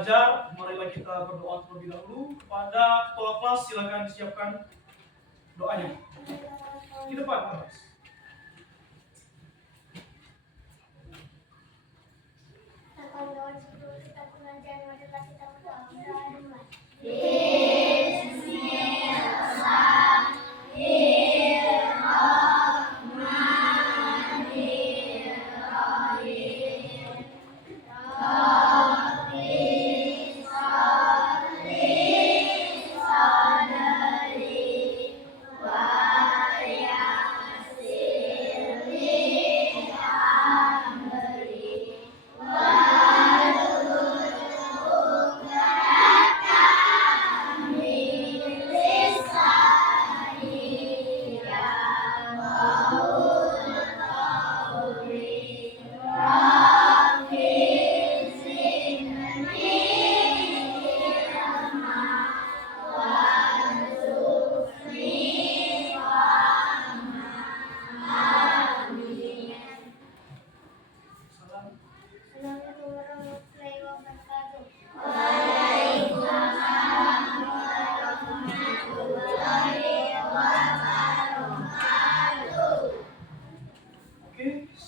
belajar, marilah kita berdoa terlebih dahulu. Kepada ketua kelas silakan disiapkan doanya. Di depan atas.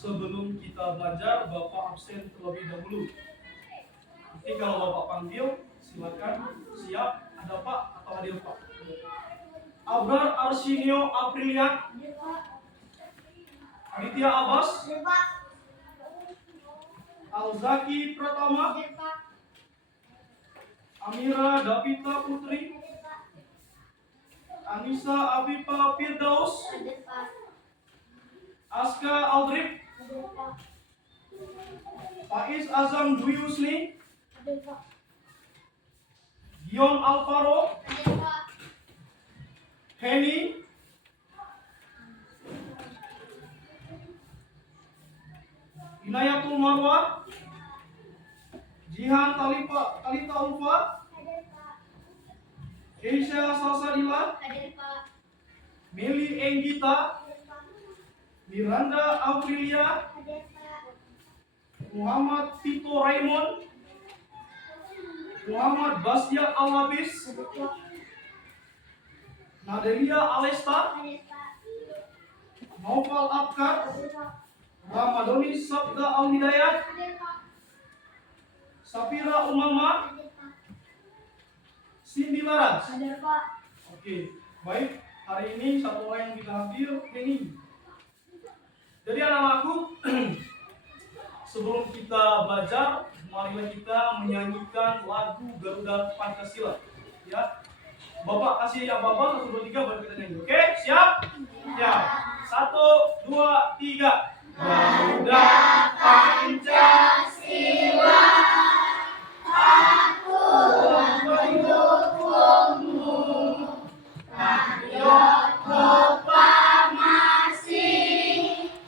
Sebelum kita belajar, Bapak absen terlebih dahulu. Nanti kalau Bapak panggil, silakan siap, ada Pak atau hadir Pak. Abrar Arsinio Aprilia, Aditya Abbas, Alzaki Pratama, Amira Davita Putri, Anissa Afifa Firdaus, Aska Aldrip, Faiz Azam Dwi Husni, Gion Alvaro, Henny, Inayatul Marwah, Jihan Talita Ulfa, Keisha Salsadila, Meli Enggita, Miranda Aprilia, Muhammad Tito Raymond, Muhammad Basya Alwabis, Nadelia Alesta, Naufal Abkar, Ramadhani Sabda Al-Hidayat, Safira Umama, Cindy Laras. Oke, baik. Hari ini satu orang yang kita hadir, Henny. Jadi anak-anakku, sebelum kita belajar, marilah kita menyanyikan lagu Garuda Pancasila. Ya, Bapak kasih yang Bapak 1, 2, 3 baru kita nyanyi. Oke, siap? Ya. 1, 2, 3. Garuda Pancasila, aku mendukungmu. Patriot proklamasi,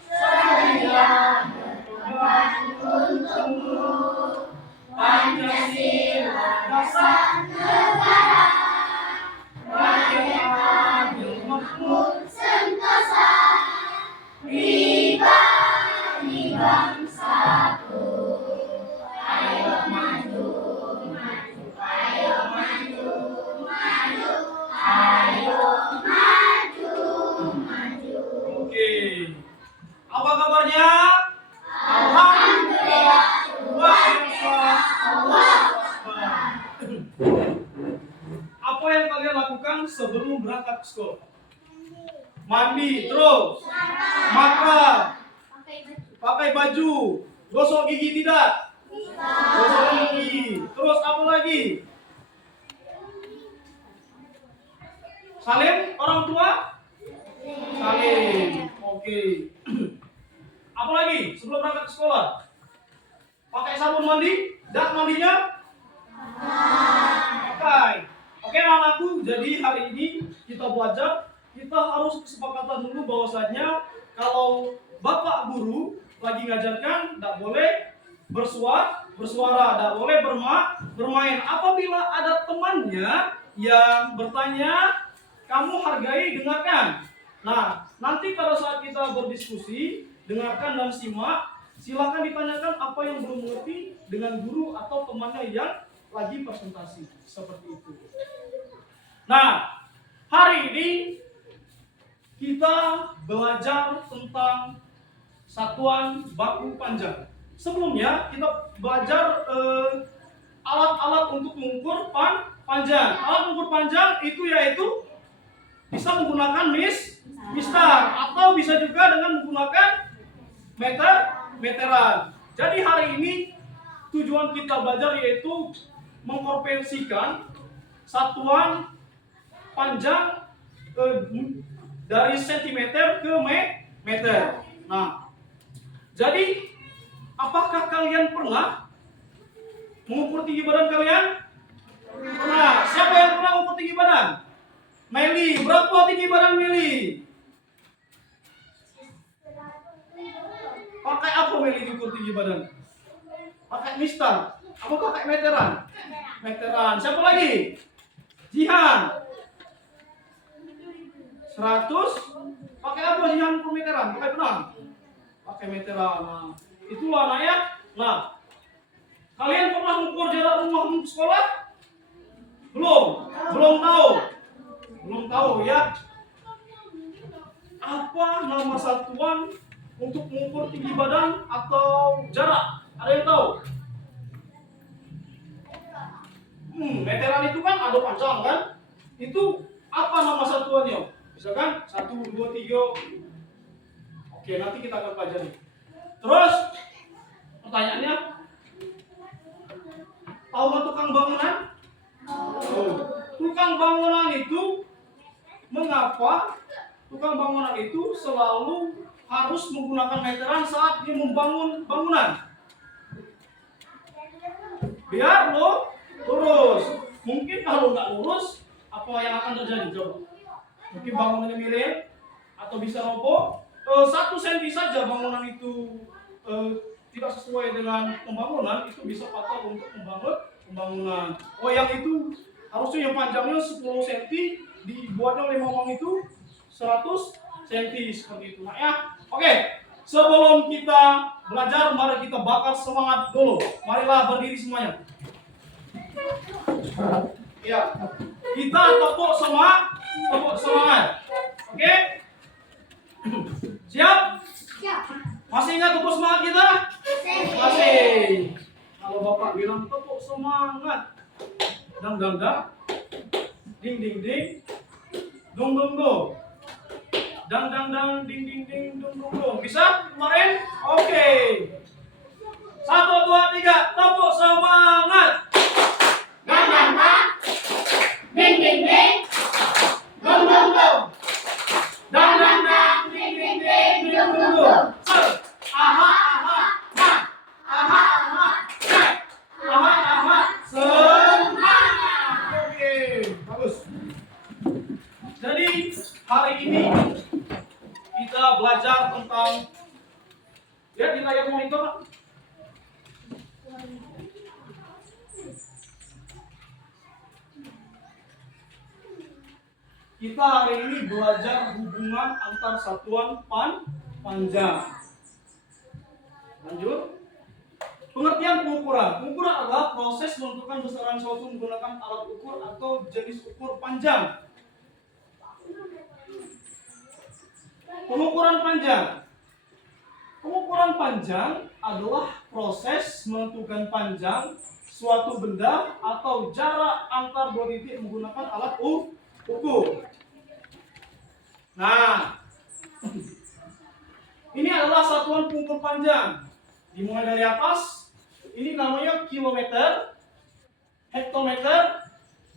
saya berkorban untukmu. Pancasila dasar negara, rakyat adil makmur sentosa, pribadi bangsaku. Ayo maju, maju, ayo maju, maju, ayo maju, maju. Oke, apa kabarnya? Alhamdulillah, luar biasa. Apa yang kalian lakukan sebelum berangkat ke sekolah? Mandi, terus makan, pakai baju, gosok gigi tidak? Gosok gigi, terus apa lagi? Salim orang tua? Salim, oke. Apa lagi sebelum berangkat ke sekolah? Pakai sabun mandi? Dak mandinya? Pakai. Oke anakku, jadi hari ini kita belajar, kita harus kesepakatan dulu bahwasanya kalau Bapak Guru lagi ngajarkan, tidak boleh bersuara, tidak boleh bermain. Apabila ada temannya yang bertanya, kamu hargai, dengarkan. Nah, nanti pada saat kita berdiskusi, dengarkan dan simak, silakan ditanyakan apa yang belum mengerti dengan guru atau temannya yang lagi presentasi seperti itu. Nah, hari ini kita belajar tentang satuan baku panjang. Sebelumnya kita belajar alat-alat untuk mengukur panjang. Alat mengukur panjang itu yaitu bisa menggunakan mistar atau bisa juga dengan menggunakan meteran. Jadi hari ini tujuan kita belajar yaitu mengkonversikan satuan panjang dari sentimeter ke meter. Nah, jadi apakah kalian pernah mengukur tinggi badan kalian? Pernah. Siapa yang pernah mengukur tinggi badan? Meli, berapa tinggi badan Meli? Pakai apa Meli diukur tinggi badan? Pakai mistar. Apa pakai meteran? Meteran. Siapa lagi? Jihan. 100. Pakai apa Jihan ukur meteran? Pakai benang. Pakai meteran. Nah, itulah anaknya. Nah, kalian pernah mengukur jarak rumah ke sekolah? Belum tahu. Belum tahu ya. Apa nama satuan untuk mengukur tinggi badan atau jarak? Ada yang tahu? Meteran itu kan ada panjang kan? Itu apa nama satuannya? Misalkan 1, 2, 3. Oke, nanti kita akan pelajari. Terus pertanyaannya, tahu nggak tukang bangunan? Tukang bangunan itu mengapa tukang bangunan itu selalu harus menggunakan meteran saat dia membangun bangunan? Biar lo lurus. Mungkin kalau nggak lurus, apa yang akan terjadi? Coba. Mungkin bangunannya miring atau bisa roboh. 1 senti saja bangunan itu tidak sesuai dengan pembangunan, itu bisa fatal untuk membangun pembangunan. Oh, yang itu harusnya yang panjangnya 10 cm dibuatnya oleh mamang itu 100 cm seperti itu. Nah ya, oke. Sebelum kita belajar, mari kita bakar semangat dulu. Marilah berdiri semuanya. Ya, kita tepuk semangat. Oke? Siap? Siap. Masih ingat tepuk semangat kita? Masih. Kalau Bapak bilang tepuk semangat, dang dang dang, ding ding ding, dong dong dong, dang dang dang, ding ding ding, dong dong dong. Bisa kemarin? Oke. 1, 2, 3, tepuk semangat. Dang dang dang. Ding ding ding. Dong dong dong. Dang dang dang, Ding ding ding. dong dong dong. Aha aha, nah. Aha aha, nah. Aha aha, semangat. Oke, bagus. Jadi hari ini kita belajar tentang, lihat di layar monitor Pak. Kita hari ini belajar hubungan antar satuan panjang. Lanjut. Pengertian pengukuran. Pengukuran adalah proses menentukan besaran suatu menggunakan alat ukur atau jenis ukur panjang. Pengukuran panjang. Pengukuran panjang adalah proses menentukan panjang suatu benda atau jarak antar dua titik menggunakan alat ukur. Nah, ini adalah satuan pengukur panjang. Dimulai dari atas, ini namanya kilometer, hektometer,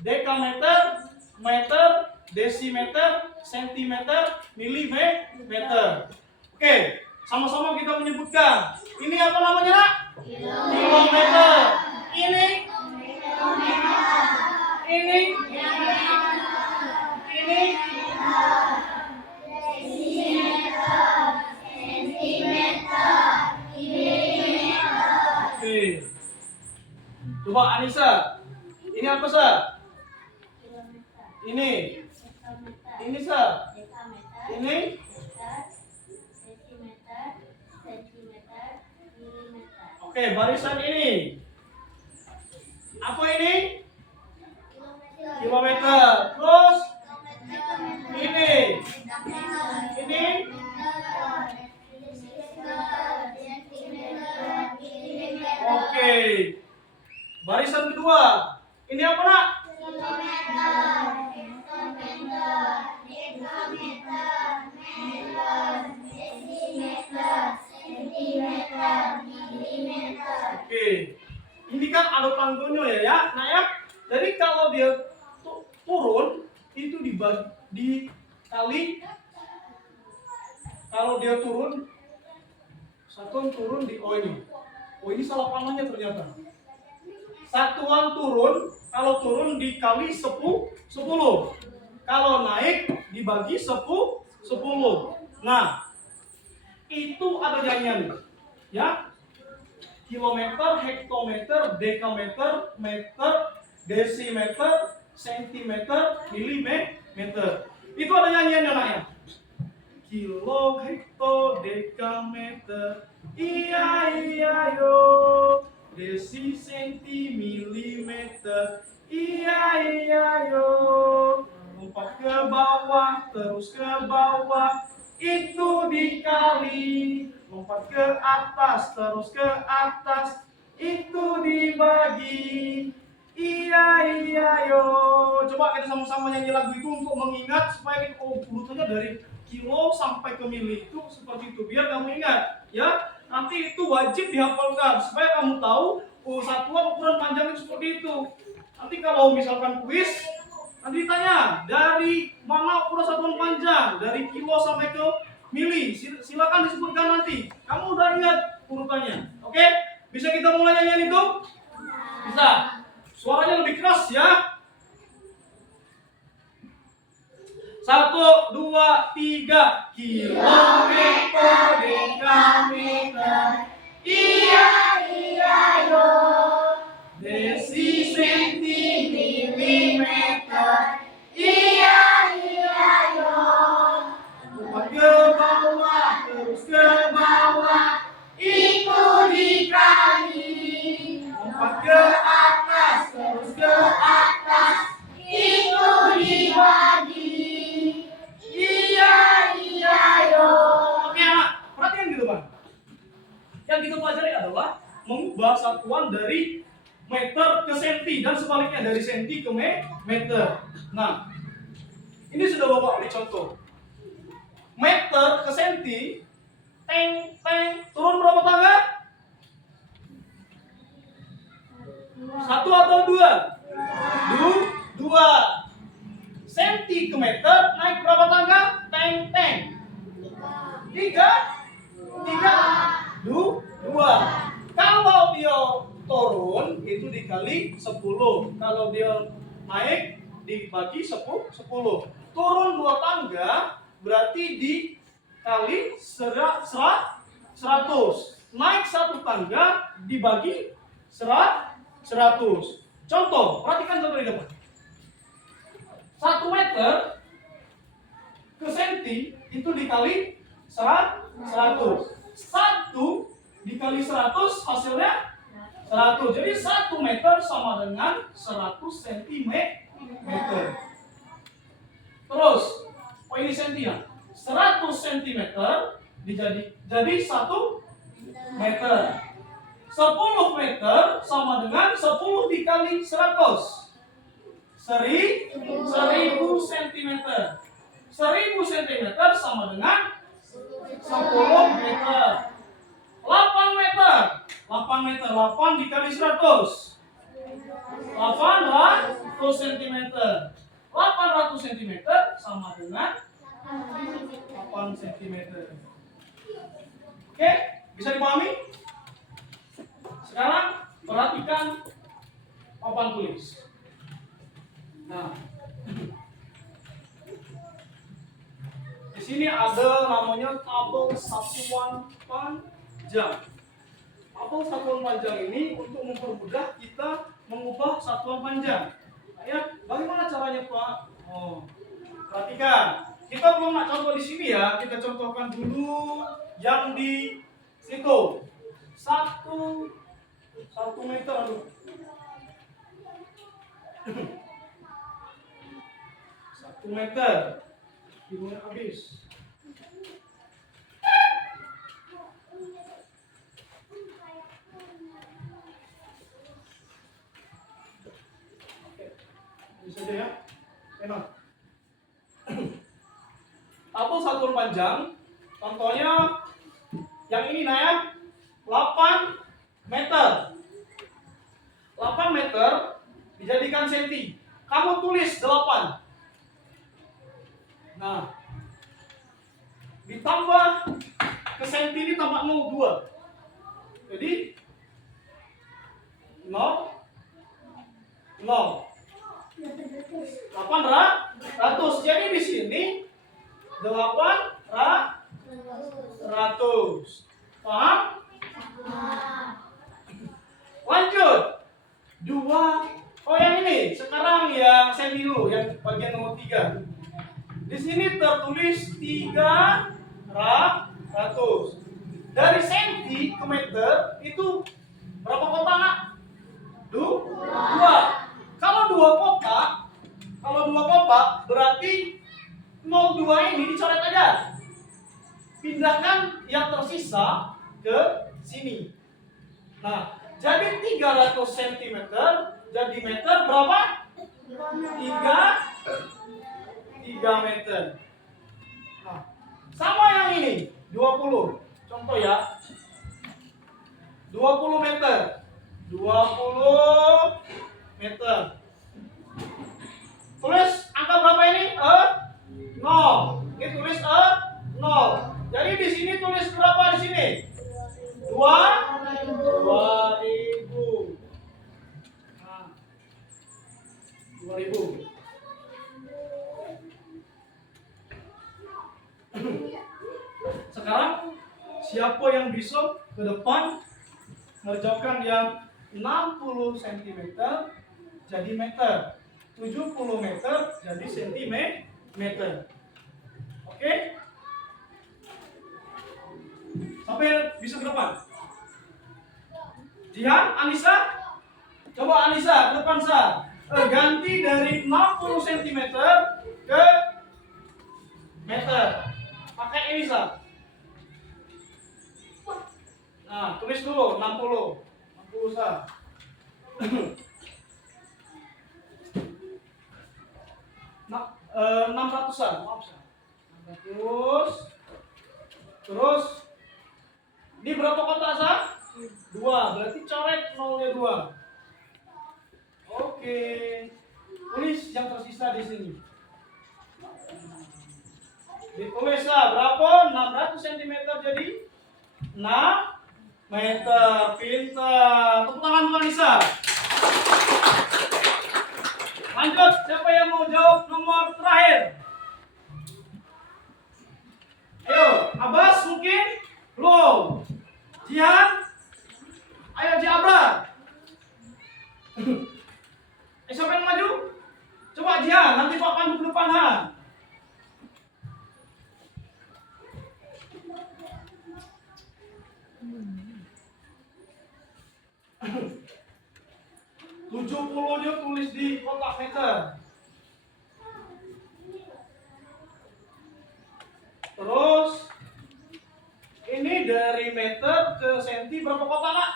dekameter, meter, desimeter, sentimeter, milimeter. Oke, sama-sama kita menyebutkan. Ini apa namanya, Nak? Kilometer. Ini Oke. Coba Anissa. Ini apa, Sa? Ini. Ini, Sa. Ini. Oke, barisan ini. Apa ini? Kilometer. Terus ini. Ini oke. Barisan kedua. Ini apa, Nak? Oke. Ini kan ada panggungnya ya. Nah ya. Jadi kalau dia turun itu dikali, kalau dia turun satuan turun di ini. Oh, ini salah panggilannya ternyata. Satuan turun, kalau turun dikali 10. Kalau naik dibagi 10. Nah, itu ada nyanyian ya. Kilometer, hektometer, dekameter, meter, desimeter, sentimeter, milimeter. Itu ada nyanyiannya, Nak ya. Kilo, hekto, dekameter, iya yo. Desi, senti, milimeter, iya yo. Lompat ke bawah, terus ke bawah, itu dikali. Lompat ke atas, terus ke atas, itu dibagi. Iya yo. Coba kita sama-sama nyanyi lagu itu untuk mengingat supaya kita urutannya dari kilo sampai ke mili itu seperti itu. Biar kamu ingat ya. Nanti itu wajib dihafalkan supaya kamu tahu satuan ukuran panjang itu seperti itu. Nanti kalau misalkan kuis nanti ditanya dari mana ukuran satuan panjang, dari kilo sampai ke mili. Silakan disebutkan nanti. Kamu udah ingat urutannya. Oke? Bisa kita mulai nyanyian itu? Bisa. Suaranya lebih keras ya. 1, 2, 3. Kilometer, dekameter, iya yo. Desi, senti, milimeter, iya yo. Lompat ke bawah, terus ke bawah, itu dikali. Lompat ke atas, terus ke atas, itu dibagi. Iya yo. Oke, anak, perhatian gitu, Bang. Yang kita pelajari adalah mengubah satuan dari meter ke senti dan sebaliknya dari senti ke meter. Nah, ini sudah Bapak beri contoh. Meter ke senti, turun berapa tangga? 1 atau 2? 2. Senti ke meter naik berapa tangga? 3. 2. Kalau dia turun itu dikali 10. Kalau dia naik dibagi 10. Turun 2 tangga berarti dikali 100. Naik 1 tangga dibagi 100. Contoh, perhatikan contoh di depan. 1 meter ke senti itu dikali 100. 1 dikali 100 hasilnya 100. Jadi 1 meter sama dengan 100 cm. Terus, ini senti ya. 100 cm jadi 1 meter. 10 meter sama dengan 10 dikali 100. 1000 cm. 1000 cm sama dengan 10 meter. 8 meter. 8 dikali 100. 800 cm. 800 cm sama dengan 8 cm. Oke, bisa dipahami? Sekarang perhatikan papan tulis. Nah, di sini ada namanya tabel satuan panjang. Tabel satuan panjang ini untuk mempermudah kita mengubah satuan panjang. Ya, bagaimana caranya, Pak? Perhatikan. Kita belum nak contoh di sini ya. Kita contohkan dulu yang di situ. 1 meter. 1 meter. Hidungnya habis. Ini saja ya. Enak. Atau satuan panjang. Contohnya yang ini nah ya. 8 meter. 8 meter dijadikan senti. Kamu tulis 8. Nah, ditambah ke senti ini tambah 0, 2. Jadi 0, 0. 800. Jadi di sini 800. Paham? Lanjut. 2. Oh yang ini. Sekarang yang senti dulu, yang bagian nomor 3. Di sini tertulis 300. Dari senti ke meter itu berapa kotak nak? 2. Kalau 2 kotak berarti 02 ini dicoret aja. Pindahkan yang tersisa ke sini. Nah, jadi 300 cm jadi meter berapa? 3 meter. Nah, sama yang ini 20. Contoh ya. 20 meter. 20 meter. Tulis angka berapa ini? 0. Ini tulis 0. Jadi di sini tulis berapa di sini? 2000. Nah, 2000. Sekarang siapa yang bisa ke depan mengerjakan yang 60 cm jadi meter, 70 meter jadi sentimeter. Oke? Sampai bisa ke depan. Jihan, Anissa? Coba Anissa ke depan sa. Ganti dari 60 cm ke meter. Pakai ini sa. Nah, tulis dulu 60. 60 sa. Nah, 600-an, maaf sa. 600. Terus ini berapa kotak sa? 2. Berarti coret 0-nya 2. Oke. Tulis yang tersisa di sini. Ditulis lah berapa? 600 cm jadi 6 meter. Pintar. Tepuk tangan buat Nisa. Lanjut, siapa yang mau jawab nomor terakhir? Ayo, Abbas mungkin? Belum. Jihan? Ayo Jiabra. Siapa yang maju? Coba Jihan, nanti Pak Pandu ke depan ha. Tujuh puluhnya tulis di kotak meter. Terus ini dari meter ke senti berapa kotak nak?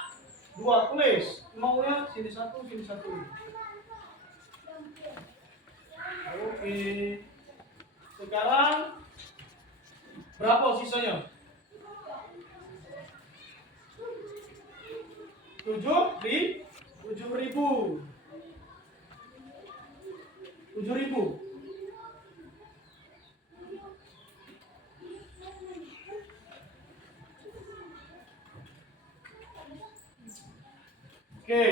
2 tulis. Maunya sini 1, sini 1. Oke. Sekarang berapa sisanya? 7.000. 7.000. Oke.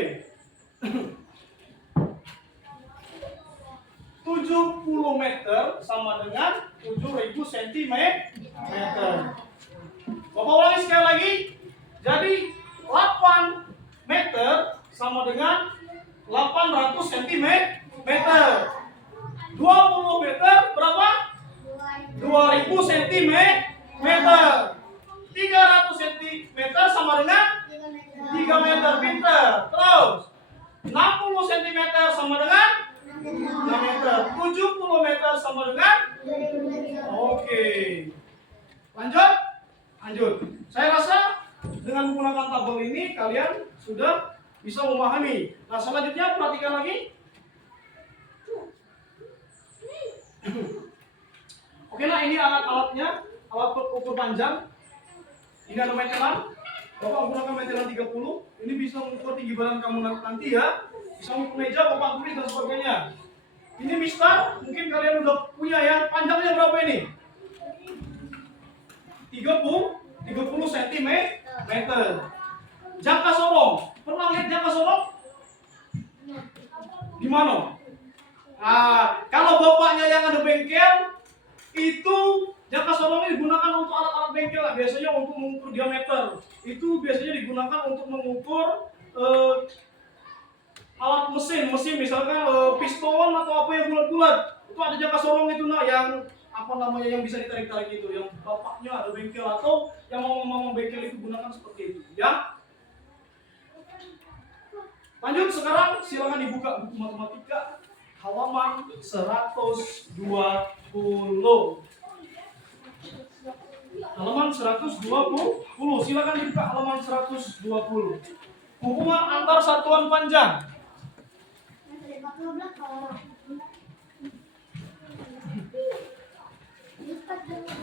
70 meter sama dengan 7.000 cm. Bapak ulangi sekali lagi. Jadi 8 meter sama dengan 800 cm. 20 meter berapa? 2000 cm. 300 cm sama dengan 3 meter. Pintar. Terus 60 cm sama dengan 6 meter. 70 meter sama dengan? Oke. Lanjut? Lanjut. Saya rasa dengan menggunakan tabel ini kalian sudah bisa memahami. Nah, selanjutnya perhatikan lagi. Oke, nah ini alat-alatnya, alat ukur panjang. Ini ada meteran. Bapak gunakan meteran 30. Ini bisa mengukur tinggi badan kamu nanti ya. Bisa mengukur meja, bapak tulis dan sebagainya. Ini mistar, mungkin kalian udah punya ya. Panjangnya berapa ini? 30 cm. Jangka sorong. Pernah lihat jangka sorong? Gimana? Nah, kalau bapaknya yang ada bengkel, itu jangka sorongnya digunakan untuk alat-alat bengkel lah. Biasanya untuk mengukur diameter. Itu biasanya digunakan untuk mengukur alat mesin misalkan piston atau apa yang bulat-bulat. Itu ada jangka sorong itu nak yang apa namanya yang bisa ditarik-tarik itu, yang bapaknya ada bengkel atau yang mama bengkel itu gunakan seperti itu ya. Lanjut sekarang silakan dibuka buku matematika halaman 120. Halaman 120. Silakan dibuka halaman 120. Hubungan antar satuan panjang.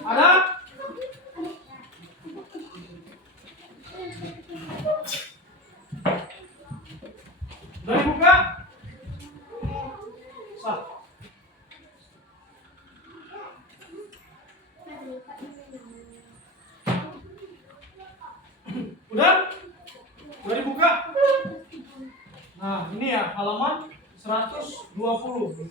Ada? Sudah dibuka? Sah. Udah? Sudah dibuka? Nah, ini ya halaman 120.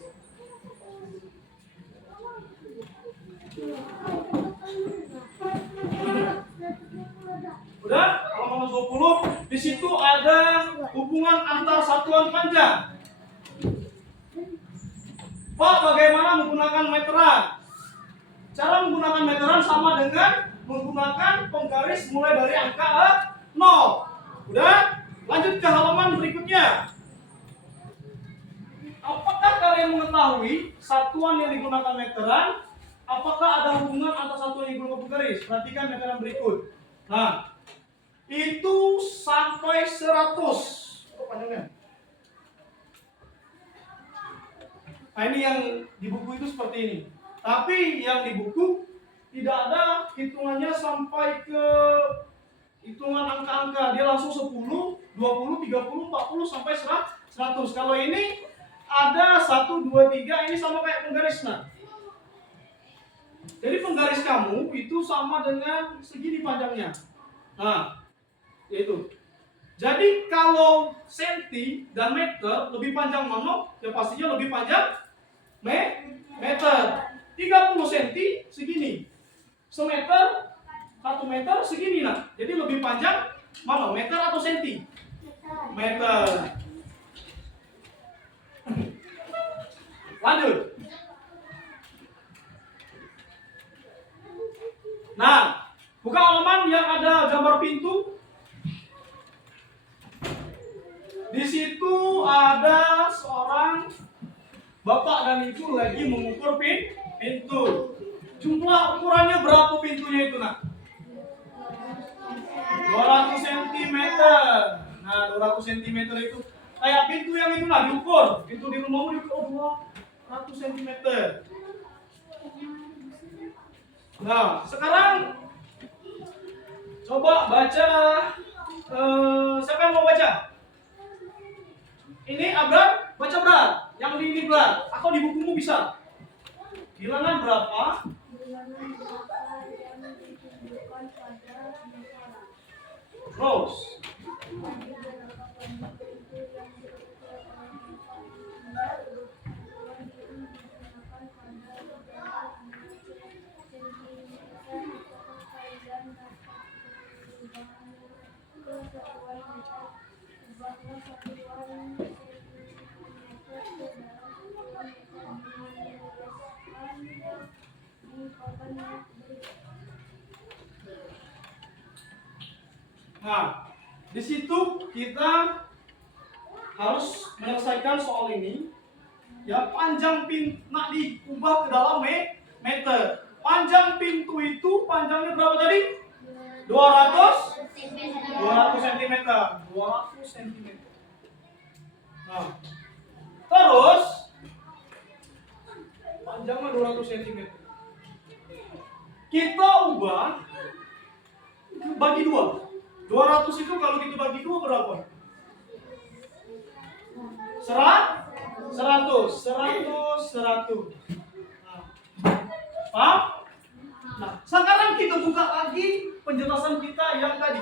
Udah? Halaman 120. Di situ ada hubungan antar satuan panjang. Pak, bagaimana menggunakan meteran? Cara menggunakan meteran sama dengan menggunakan penggaris mulai dari angka 0. Udah? Lanjut ke halaman berikutnya. Apakah kalian mengetahui satuan yang digunakan meteran? Apakah ada hubungan antara satuan yang digunakan penggaris? Perhatikan meteran berikut. Nah, itu sampai 100. Oh, panjangnya. Nah, ini yang di buku itu seperti ini. Tapi yang di buku tidak ada hitungannya sampai ke hitungan angka-angka. Dia langsung 10, 20, 30, 40 sampai 100. Kalau ini ada 1, 2, 3, ini sama kayak penggaris. Nah, jadi penggaris kamu itu sama dengan segini panjangnya. Nah, yaitu. Jadi kalau senti dan meter lebih panjang mana? Ya pastinya lebih panjang meter. 30 cm segini. Semeter, 1 meter segini nah. Jadi lebih panjang mana? Meter atau senti? Meter. Lanjut. Nah, buka halaman yang ada gambar pintu. Di situ ada seorang bapak dan ibu lagi mengukur pintu. Jumlah ukurannya berapa pintunya itu nak? 200 cm. Nah, 200 cm itu kayak pintu yang itu lah diukur. Pintu di rumahmu diukur 200 cm. Nah, sekarang coba baca. Siapa yang mau baca? Ini Abrar, baca Brar. Yang di ini Brar. Atau di bukumu bisa. Bilangan berapa? Terus. Nah, di situ kita harus menyelesaikan soal ini. Ya, panjang pintu nak diubah ke dalam meter. Panjang pintu itu panjangnya berapa tadi? 200 cm. 200 cm. Nah, terus panjangnya 200 cm. Kita ubah bagi 2. 200 itu kalau kita bagi 2 berapa? 100. Nah, paham? Nah, sekarang kita buka lagi penjelasan kita yang tadi.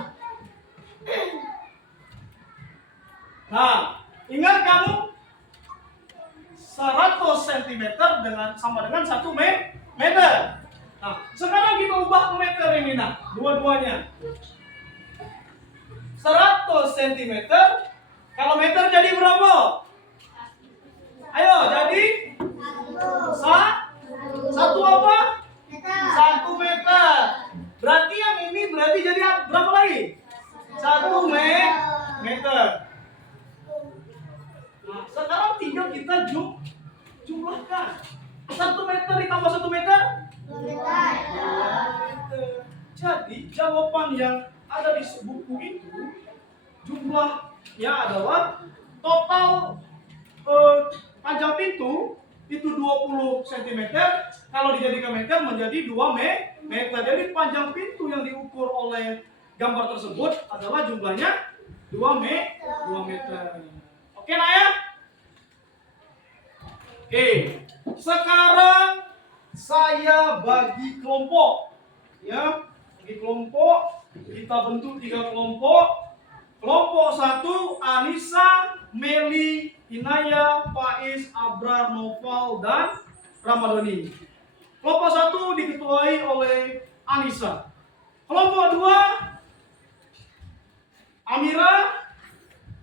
Nah, ingat kamu 100 cm sama dengan 1 meter. Nah, sekarang kita ubah ke meter ini, nah, dua-duanya. 100 cm, kalau meter jadi berapa? Ayo, jadi satu apa? 1 meter. Berarti yang ini jadi berapa lagi? 1 meter. Nah, sekarang tinggal kita jumlahkan. 1 meter ditambah 1 meter? 2 meter. Jadi jawaban yang ada di buku itu jumlahnya adalah total panjang pintu itu 20 cm, kalau dijadikan meter menjadi 2 meter. Jadi panjang pintu yang diukur oleh gambar tersebut adalah jumlahnya 2 meter. Oke nak ya? Oke, sekarang saya bagi kelompok. Ya, bagi kelompok. Kita bentuk 3 kelompok. Kelompok 1, Anissa, Meli, Inaya, Faiz, Abrar, Noval, dan Ramadhani. Kelompok 1 diketuai oleh Anissa. Kelompok 2, Amira,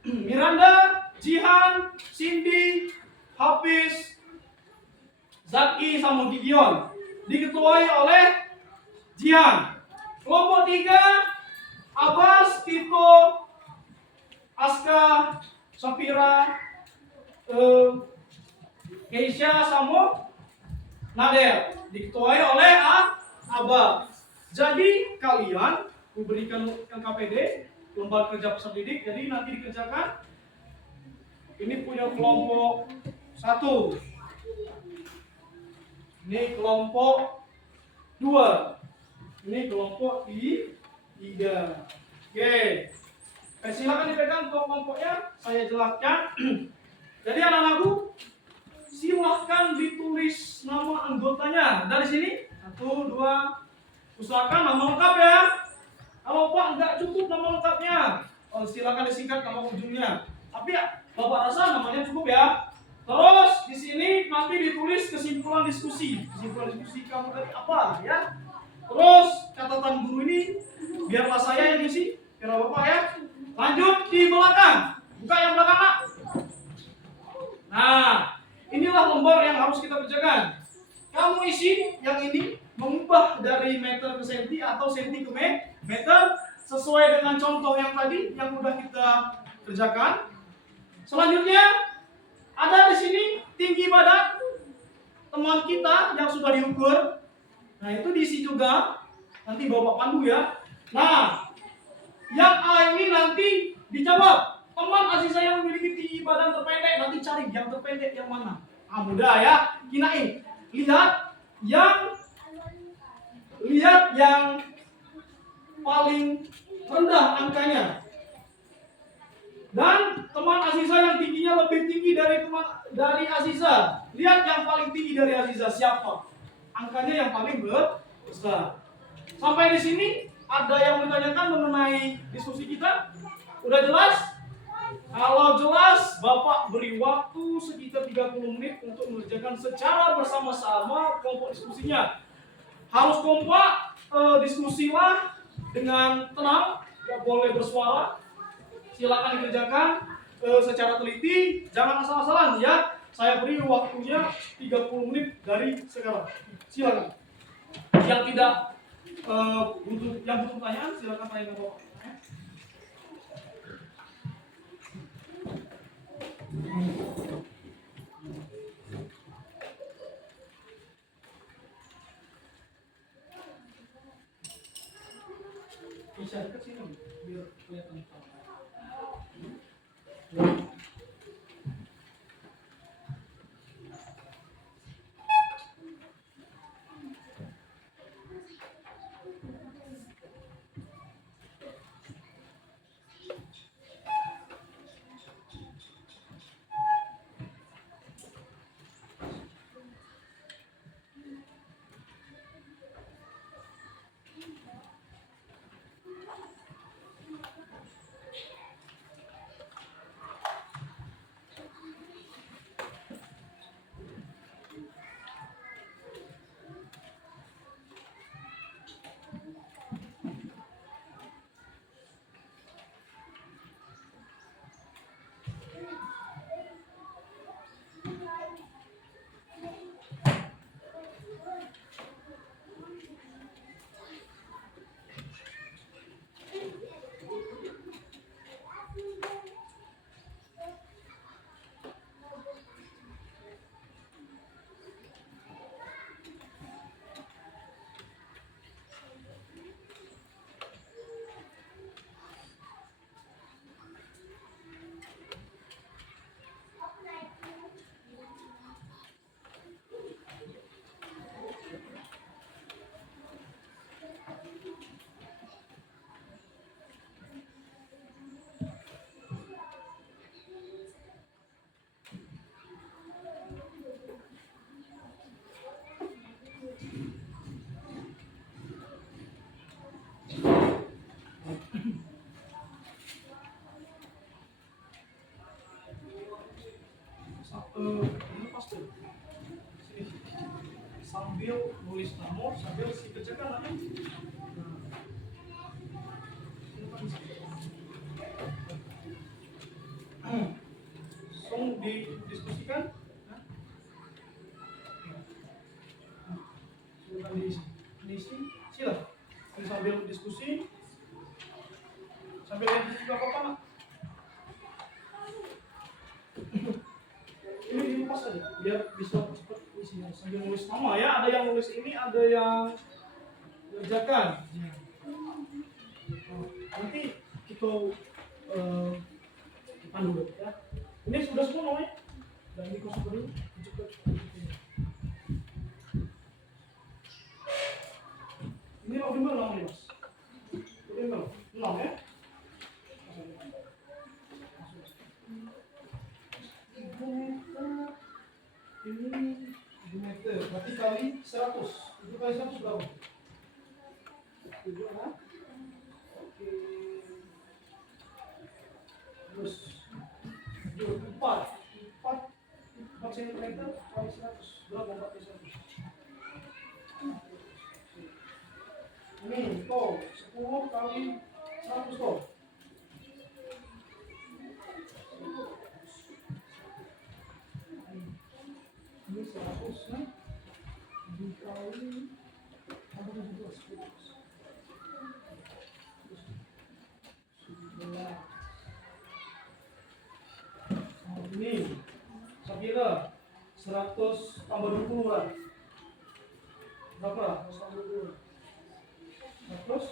Miranda, Jihan, Cindy, Hafiz, Zaki, sama Gideon. Diketuai oleh Jihan. Kelompok 3, Abbas, Tito, Aska, Safira, Keisha, sama Nader. Diketuai oleh Abbas. Jadi kalian memberikan LKPD, lembar kerja peserta didik. Jadi nanti dikerjakan. Ini punya kelompok 1. Ini kelompok 2. Ini kelompok 3. Oke. Silakan dipegang kelompoknya, saya jelaskan. Jadi anak-anakku, silahkan ditulis nama anggotanya dari sini. 1, 2. Usahakan nama lengkap ya. Kalau Pak nggak cukup nama lengkapnya, silakan disingkat nama ujungnya. Tapi ya, Bapak rasa namanya cukup ya. Terus di sini nanti ditulis kesimpulan diskusi. Kesimpulan diskusi kamu tadi apa ya? Terus catatan guru ini biarlah saya yang isi, biar Bapak ya. Lanjut di belakang. Buka yang belakang, Nak. Nah, inilah lembar yang harus kita kerjakan. Kamu isi yang ini, mengubah dari meter ke senti atau senti ke meter sesuai dengan contoh yang tadi yang sudah kita kerjakan. Selanjutnya ada di sini tinggi badan teman kita yang sudah diukur. Nah, itu diisi juga. Nanti Bapak pandu ya. Nah, yang A ini nanti dijawab. Teman Aziza yang memiliki tinggi badan terpendek, nanti cari yang terpendek yang mana. Mudah ya. Kinain. Lihat yang paling rendah angkanya. Dan teman Aziza yang tingginya lebih tinggi dari Aziza. Lihat yang paling tinggi dari Aziza siapa? Angkanya yang paling besar. Sampai di sini ada yang ditanyakan mengenai diskusi kita? Udah jelas? Kalau jelas, Bapak beri waktu sekitar 30 menit untuk mengerjakan secara bersama-sama kelompok diskusinya. Harus kompak, diskusilah dengan tenang, gak boleh bersuara. Silakan dikerjakan secara teliti, jangan asal-asalan ya. Saya beri waktunya 30 menit dari sekarang. Silakan. Yang tidak butuh pertanyaan, silakan tanya ke Bapak. bisa dekat sini biar kelihatan. Lepas tuh sini sambil nulis nomor sambil si kerjakan aja. Langsung didiskusikan. Silakan diisi, sila. Sambil diskusi, sambil lihat juga apa-apa nak. Ini dilepas aja biar bisa cepat isinya sambil nulis nama ya, ada yang nulis ini, ada yang kerjakan ya. Nanti kita dulu ya, ini sudah semua namanya dan ini kosong dulu cepat. Ini mau dimana namanya mas? Dimana? 6 ya? Ini 2 meter, berarti kali 100. Itu kali 100 berapa? 7 kan? Oke. Terus 4 cm kali 100. Berapa 4 kali 100? Ini toh 10 kali 100 toh. Ini 100 nya dikali apa tadi 11. Ini saya kira 100 tambah 20 lah. Berapa lah? 100 tambah 20. 100.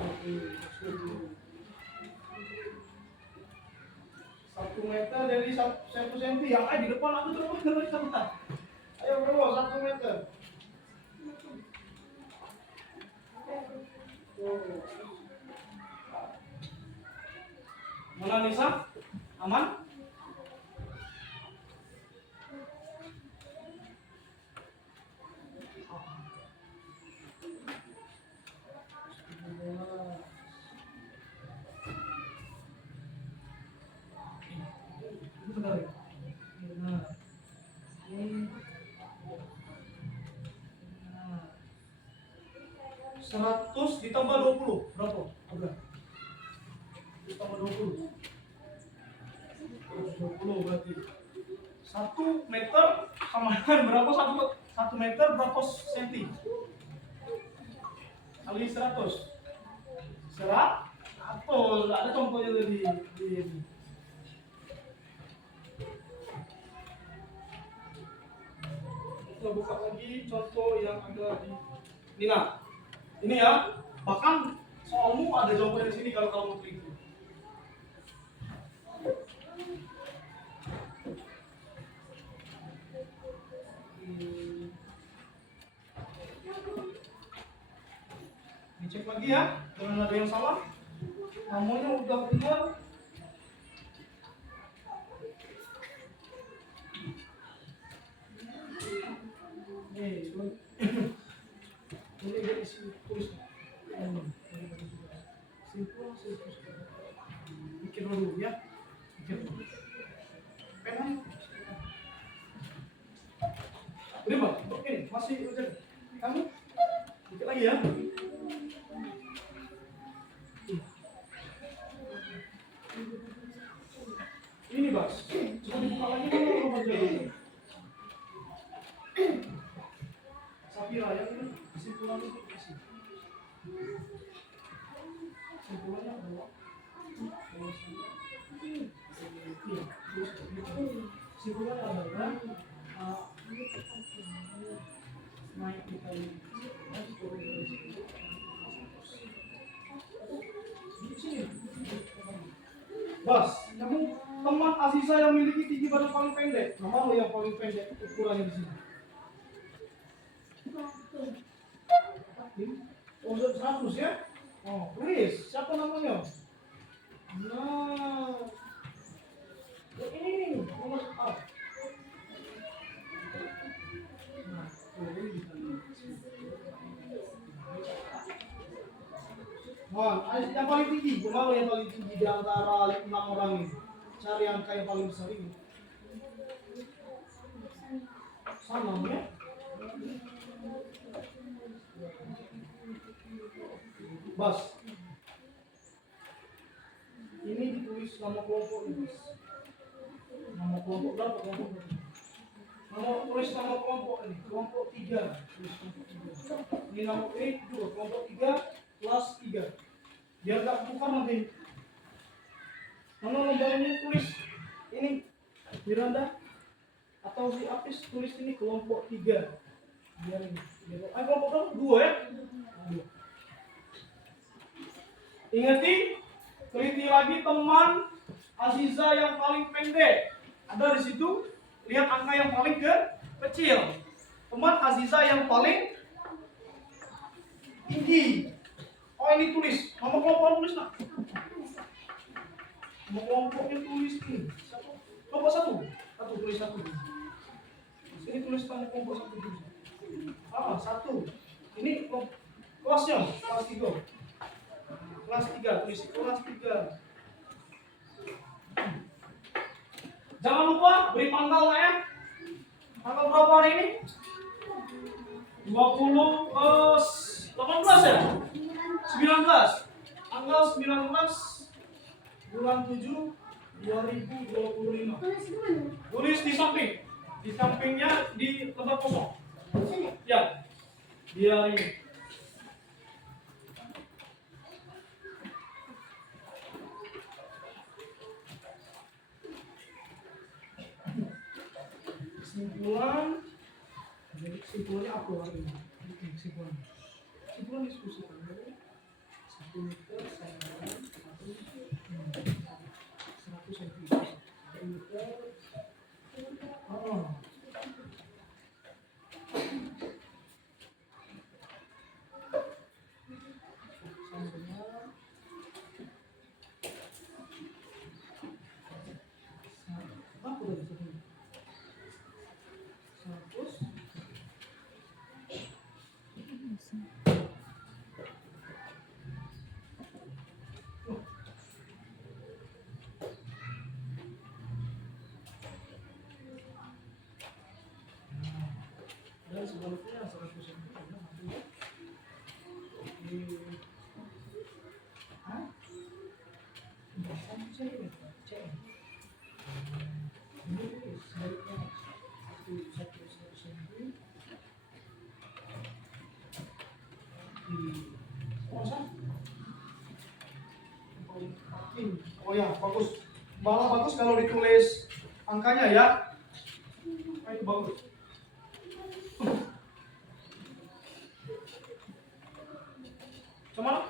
Oke, 1 meter dari 1 cm yang di depan aku terus. Ayo bro, 1 meter. Mana Nisa? Aman? Itu benar ya? Benar. Ini 100 ditambah 20 berapa? Agak ditambah 20 berarti 1 meter sama dengan berapa? 1 meter berapa senti? Kali 100 ada contohnya tadi di ini. Kita buka lagi contoh yang ada di Nina. Ini ya, bahkan Soalmu ada jawabannya di sini kalau kamu mau teliti. Dicek lagi ya, jangan ada yang salah. Namanya udah benar. Ini dari isi tulis. Simpul. Mikir dulu ya. Mikir dulu. Pena. Udah bang, ini masih udah. Kamu dikit lagi ya. Ini Bas, coba dibuka lagi kalau mau baca dulu. Sapira yang ini kesimpulan itu isi. Kesimpulannya adalah kesimpulannya adalah naik di kali di sini. Bas, kamu teman Aziza yang memiliki tinggi badan paling pendek. Nama lo yang paling pendek ukurannya di sini. Oh, 100 ya? Oh, tulis. Siapa namanya? Nah, ini nomor A. Nah, ini bisa. Nah, yang paling tinggi, kemana yang paling tinggi di antara 6 orang ini? Cari angka yang paling besar ini. Sama ya? Bas. Ini ditulis nama kelompok ini. Nama kelompok berapa kelompok? Tulis nama kelompok ini, kelompok 3. Tulis kelompok 3. Ini nama ini dua, kelompok 3 kelas 3. Biar enggak bukan nanti. Nama lembarnya tulis ini Miranda atau si Apis tulis ini kelompok 3. Biar ini. Kelompok berapa? 2 ya? 2. Ingati, teliti lagi teman Aziza yang paling pendek. Ada di situ, lihat angka yang paling kecil. Teman Aziza yang paling tinggi. Oh ini tulis, nama kelompok tulis nak. Nama kelompoknya tulis ini. Kelompok 1. Tulis 1. Sini tulis nama kelompok 1 tulis. 1. Ini kelasnya, kelas 3. Kelas 3, tulis kelas 3. Jangan lupa beri tanggal ya. Tanggal berapa hari ini? 18 ya? 19. Tanggal 19 bulan 7 2025. Tulis di samping. Di sampingnya di tempat kosong. Ya. Di hari ini. Kesimpulan, jadi kesimpulannya apa hari ini? Kesimpulan diskusi kan, 1 meter sama 100 cm, 1 meter. Dan sebaliknya 100 cm. Oh ya, bagus. Malah bagus kalau ditulis angkanya ya. Nah, itu bagus. Cuman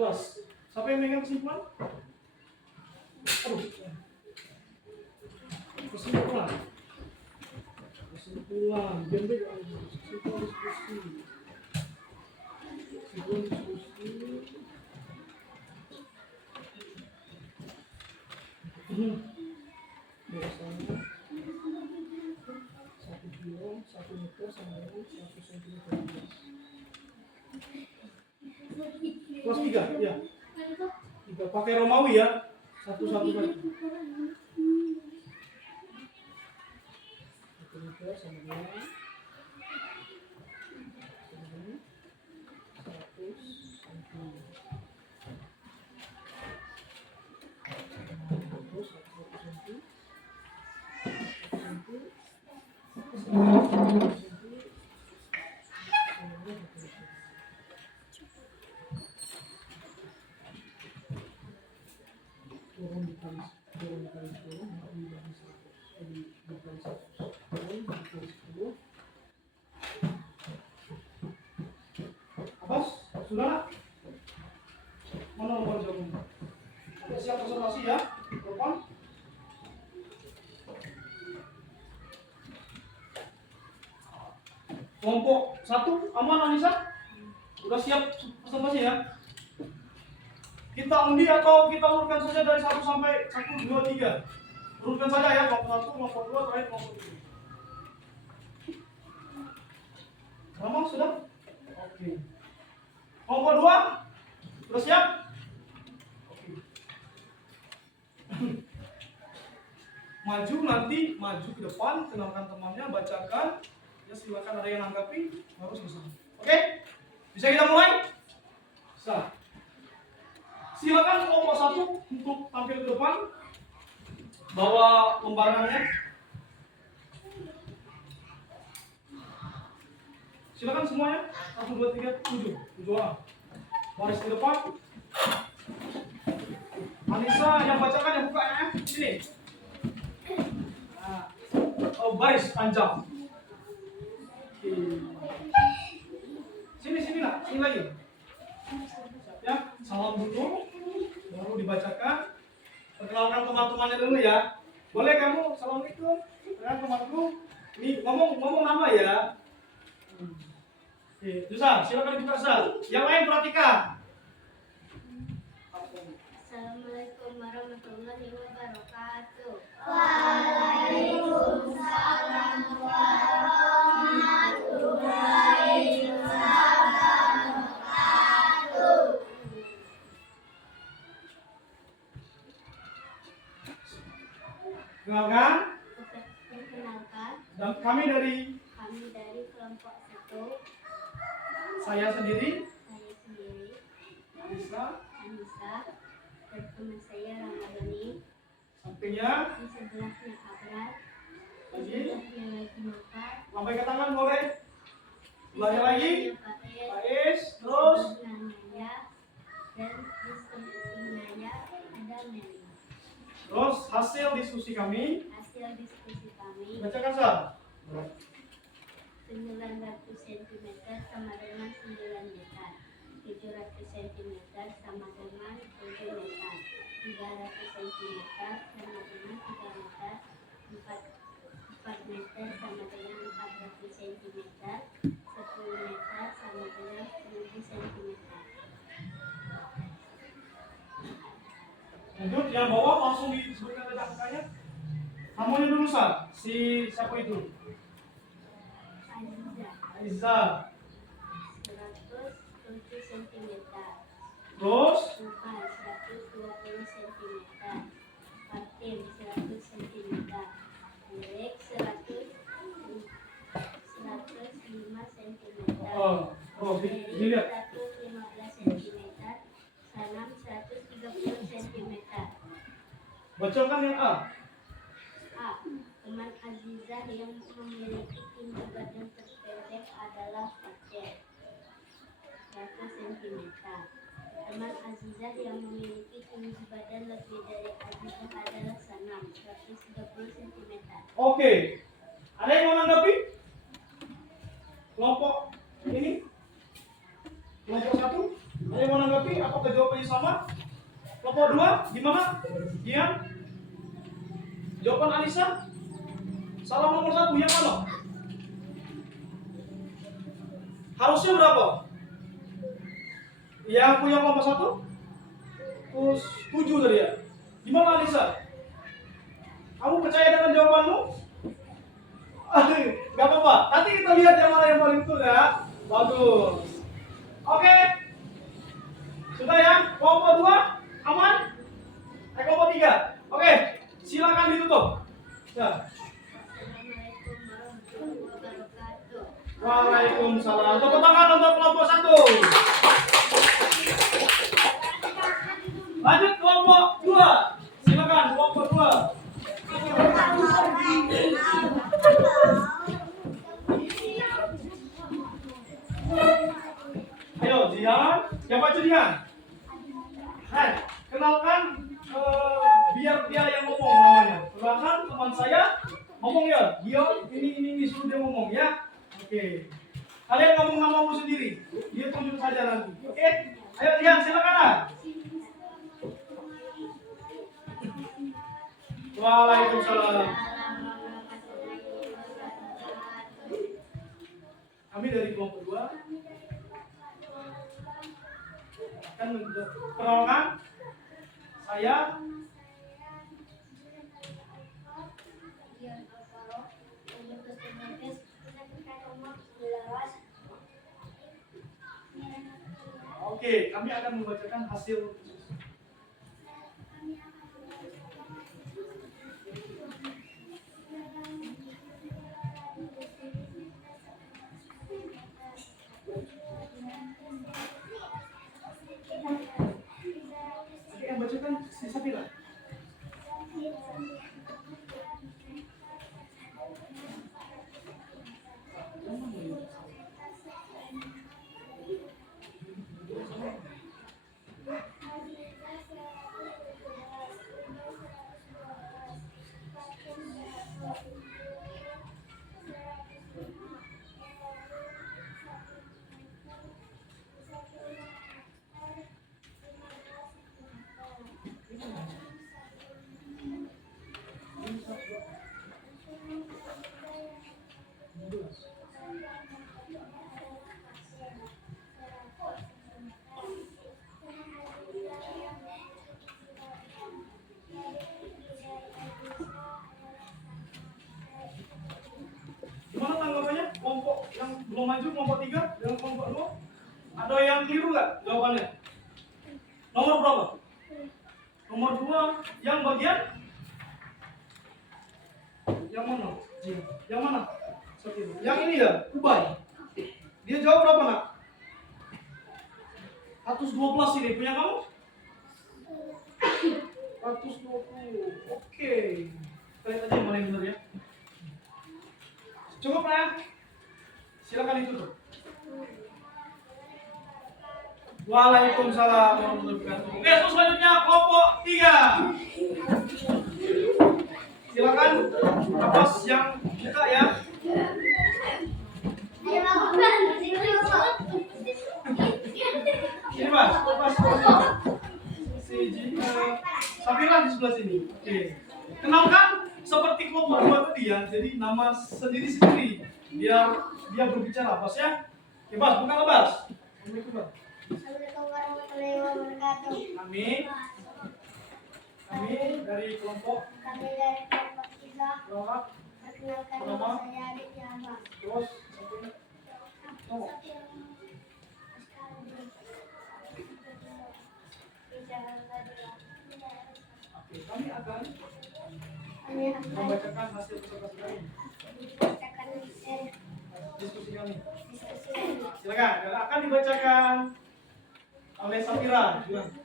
Ikhlas. Siapa yang megang kesimpulan? Aduh. Kesimpulan. Kesimpulan. Jembe kesimpulan diskusi. Kesimpulan diskusi. Biasanya 1 kilo 1 meter sama dengan 1 cm. Kelas 3 ya. 3 pakai Romawi ya. Satu-satu kan. 1 meter sama dengan 100 cm. Abbas, sudah? Mana nomor jawabnya? Siap konsentrasi ya, depan. Kelompok 1 aman Anissa? Udah siap konsentrasi ya? Kita undi atau kita urutkan saja dari 1 sampai 1, 2, 3. Urutkan saja ya, kelompok 1, kelompok 2, terakhir kelompok 3. Ramah sudah? Oke. Kelompok 2, sudah siap? Oke. Maju nanti, maju ke depan, kenalkan temannya, bacakan. Ya silakan, ada yang nanggapi, baru selesai. Oke? Bisa kita mulai? Bisa. Silakan kelompok 1 untuk tampil ke depan. Bawa lembarannya. Silakan semuanya. 1, 2, 3, 7. 7 orang. Baris ke depan. Anissa yang bacakan, yang buka ya. Sini. Nah. Oh, baris panjang. Oke. Sini lah. Sini lagi. Ya, salam dulu. Baru dibacakan. Perkenalkan teman-temannya dulu ya. Boleh kamu assalamualaikum. Perkenalkan temanku. Ini ngomong nama ya. Oke, Dusa, silakan dibuka Dusa. Yang lain perhatikan. Assalamualaikum warahmatullahi wabarakatuh. Waalaikumsalam warahmatullahi wabarakatuh. Kenalkan. Perkenalkan, Dan kami dari kelompok 1. saya sendiri. Saya sendiri, Anissa. dan teman saya Ramadhani. Sampingnya. Di sebelahnya Abrar. Di Lagi. sebelahnya lagi Nopal. Lambaikan tangan boleh. Sebelahnya lagi. Sebelahnya Pak Is. Terus. Naya. Dan di sebelahnya ada Meli. Terus hasil diskusi kami. Hasil diskusi kami, Bacakan Sa. 900 cm sama dengan 9 meter. 700 cm sama dengan 7 meter. 300 cm sama dengan 3 meter. 4 meter sama dengan 400 cm. 10 meter sama dengan 1000 cm. Lanjut, yang bawah langsung disebutkan letak angkanya. Namanya dulu Sa. Si siapa itu? Aziza, Aiza. 107 cm. Terus. Bukan 120 cm. Fatim 100 cm. Milik 105 cm. Dilihat. 115 cm. Sanam 130 cm. Bacakan yang A. A. Teman Azizah yang memiliki tinggi badan terpendek adalah Fatim 100 cm. Teman Azizah yang memiliki tinggi badan lebih dari Azizah adalah Sanam 130 cm. Oke. Ada yang mau menanggapi? Kelompok ini? Kelompok 1? Ada yang mau menanggapi? Apakah jawabannya sama? Kelompok 2, gimana? Gian? Jawaban Anissa? Salah nomor 1, yang mana? Harusnya berapa? Yang punya kelompok 1? Terus 7 tadi ya? Gimana Anissa? Kamu percaya dengan jawabanmu? Gak apa-apa, nanti kita lihat yang mana yang paling betul ya. Bagus. Oke. Sudah ya? Kelompok 2 aman? Kelompok 3. Oke, silakan ditutup. Ya. Assalamualaikum warahmatullahi wabarakatuh. Waalaikumsalam. Tepuk tangan untuk kelompok 1. Lanjut kelompok 2. Silakan kelompok 2. Ayo, Jihan. Siapa itu Jihan? Hai, kenalkan biar dia yang ngomong namanya. Kenalkan teman saya ngomong ya. Gion, ini suruh dia ngomong ya. Oke. Kalian ngomong namamu sendiri. Dia tunjuk saja nanti. Oke? Ayo Jihan, silakan lah. Waalaikumsalam. Kami dari kelompok 2 akan perkenalkan saya Oke, kami akan membacakan hasil. Oke, yang bacakan si Safira. Gimana tanggapannya? Kelompok yang belum maju, kelompok 3 dan kelompok 2. Ada yang keliru nggak jawabannya? Nomor berapa? Nomor 2 yang bagian? Yang mana? Yang mana? Yang ini ya, Ubay. Dia jawab berapa nak? 112 ini punya kamu? 120. Oke. Kita lihat aja yang mana yang benar ya. Cukup ya? Silakan ditutup. Waalaikumsalam warahmatullahi wabarakatuh. Oke, terus selanjutnya kelompok 3. Silakan Abbas yang buka ya. Ini Mas, Abbas Safira di sebelah sini. Oke. Kenalkan seperti kelompok 2 tadi ya. Jadi nama sendiri-sendiri biar dia berbicara Abbas ya. Oke, Bas, buka Abbas. Assalamualaikum warahmatullahi wabarakatuh. Kami dari kelompok Kami dari kelompok 3. Rahmat. Perkenalkan nama saya Adik Yama. Terus Oke, kami akan membacakan hasil presentasi kami. Diskusi kami. Silakan, dan akan dibacakan oleh Safira. Silakan.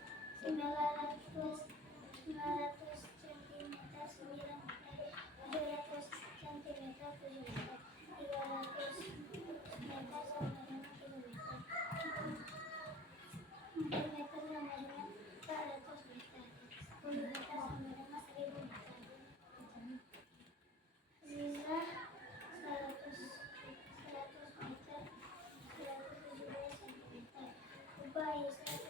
900 cm 100 meter